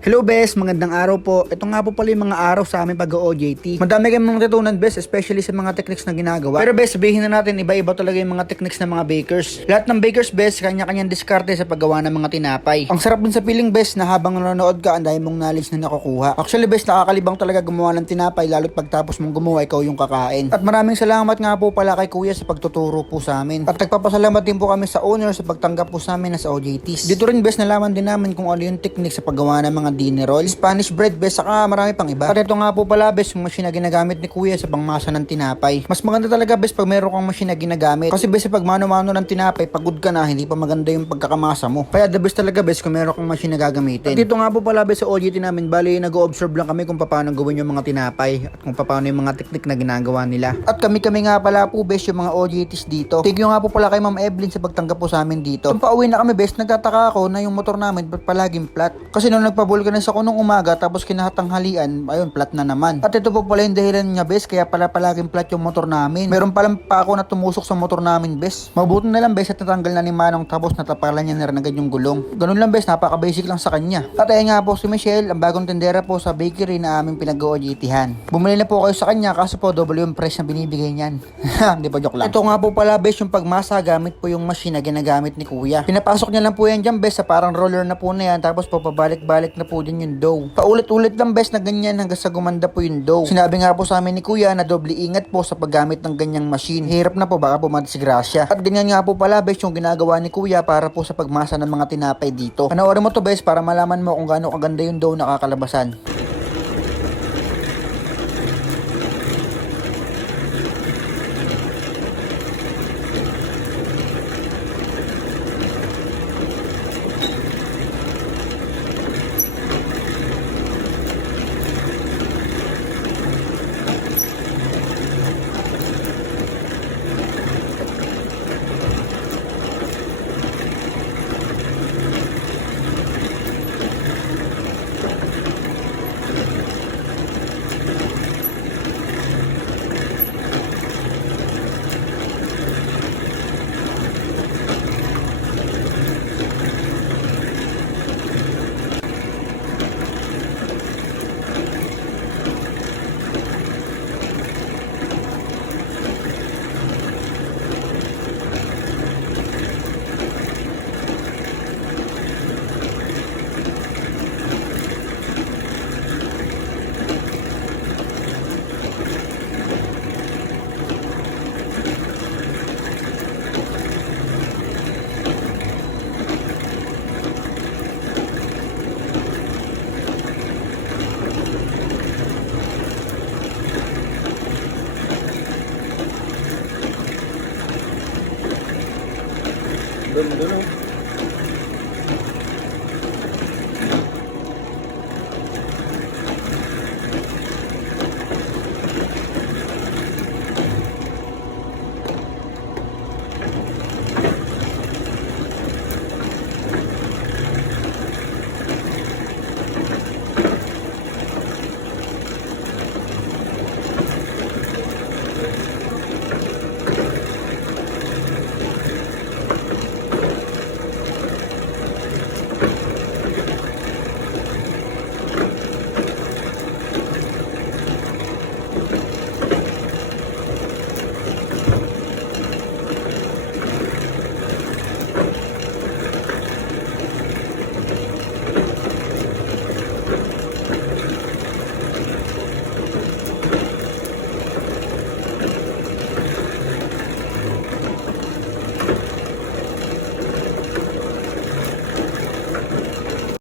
Hello bes, magandang araw po. Ito nga po pala yung mga araw sa aming pag-OJT. Madami kayong mga natutunan bes, especially sa mga techniques na ginagawa. Pero bes, sabihin na natin, iba-iba talaga yung mga techniques ng mga bakers. Lahat ng bakers bes, kanya-kanyang diskarte sa paggawa ng mga tinapay. Ang sarap din sa feeling bes na habang nanonood ka, ang dami mong knowledge na nakukuha. Actually bes, nakakalibang talaga gumawa ng tinapay, lalo't pagtapos mong gumawa, ikaw yung kakain. At maraming salamat nga po pala kay kuya sa pagtuturo po sa amin. At nagpapasalamat din po kami sa owner sa pagtanggap po sa amin na sa OJTs. Dito rin bes, nalaman din namin kung ano yung technique sa paggawa ng mga dinerol, Spanish bread bes, saka marami pang iba. At ito nga po pala bes, yung machine na ginagamit ni kuya sa pangmasa ng tinapay. Mas maganda talaga bes pag meron kang machine na ginagamit. Kasi bes, pag mano-mano ng tinapay, pagod ka na, hindi pa maganda yung pagkakamasa mo. Kaya the best talaga bes kung meron kang machine na gagamitin. At dito nga po pala bes sa OJT namin, bali nag-o-observe lang kami kung paano gawin yung mga tinapay at kung paano yung mga teknik na ginagawa nila. At kami nga pala po bes yung mga OJTs dito. Thank you nga po pala kay Ma'am Evelyn sa pagtanggap po sa amin dito. Kung pauwi na kami bes, nagtataka ako na yung motor namin ba't palaging flat. Kasi nung nagpa-vulcanize ako nung umaga tapos kinahatanghalian, ayun, flat na naman. At ito po pala yung dahilan niya bes, kaya pala palaging flat yung motor namin. Meron palang pa ako na tumusok sa motor namin bes. Mabuti na lang bes at natanggal na ni Manong tapos natapalan niya na rin agad yung gulong. Ganun lang bes, napaka-basic lang sa kanya. At ayun nga po si Michelle, ang bagong tendera po sa bakery na aming pinag-OJT-han. Bumili na po kayo sa kanya kaso po double yung price na binibigay niyan. Di ba, joke lang. Ito nga po pala bes, yung pagmasa gamit po yung machine na ginagamit ni kuya. Pinapasok niya lang po yan dyan bes sa parang roller na po na yan, tapos po pabalik-balik na po din yung dough. Paulit-ulit lang bes na ganyan hanggang sa gumanda po yung dough. Sinabi nga po sa amin ni kuya na doble ingat po sa paggamit ng ganyang machine. Hirap na po, baka po madisgrasya. At ganyan nga po pala bes yung ginagawa ni kuya para po sa pagmasa ng mga tinapay dito. Panoorin mo to bes para malaman mo kung gaano kaganda yung dough na kakalabasan. Doon.